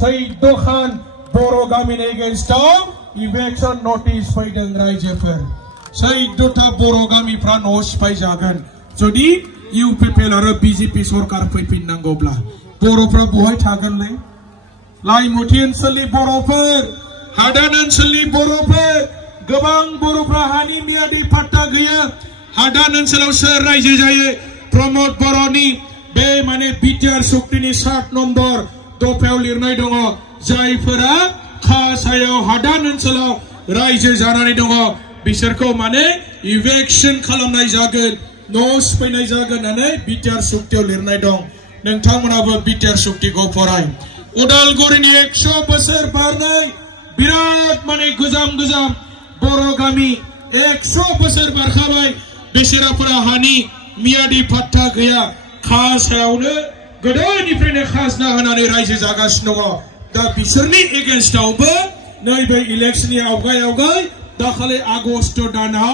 14 बर' गामिनि एगेन्स्टआव election notice फैदों रायजोफोर 14टा बर' गामिफ्रा न' सिफायजागोन जुदि UPPL आरो BJP सरकार फैफिननांगौब्ला बर'फ्रा बहाय थागोनलै लाइमुथि ओनसोलनि बर'फोर हादान ओनसोलनि बर'फोर गोबां बर'फ्रा हानि मियादि पाट्टा गैया हादान ओनसोलाव सोर रायजो जायो प्रमोद बर'नि बे माने बिटिआर सुक्तिनि 7 नम्बर दफायाव लिरनाय दङ जायफोरा खासायाव हादान ओनसोलाव रायजो जानानै दङ बिसोरखौ माने इवेक्शन खालामनाय जागोन न' सिफायनाय जागोन होननानै बिटिआर सुक्तियाव लिरनाय दं नोंथांमोनाबो बिटिआर सुक्तिखौ फराय उदालगुरिनि 100 बोसोर बारनाय बिराद माने गोजाम बर' गामि 100 बोसोर बारखाबाय बेसेराफोरा हानि मियादि पाट्टा गैया खासायावनो गोदोनिफ्रायनो खाजना होनानै रायजो जागासिनो दङ दा बिसोरनि एगेन्स्टआवबो नैबे इलेक्शननि आवगाय दाखालि आगस्ट दानाव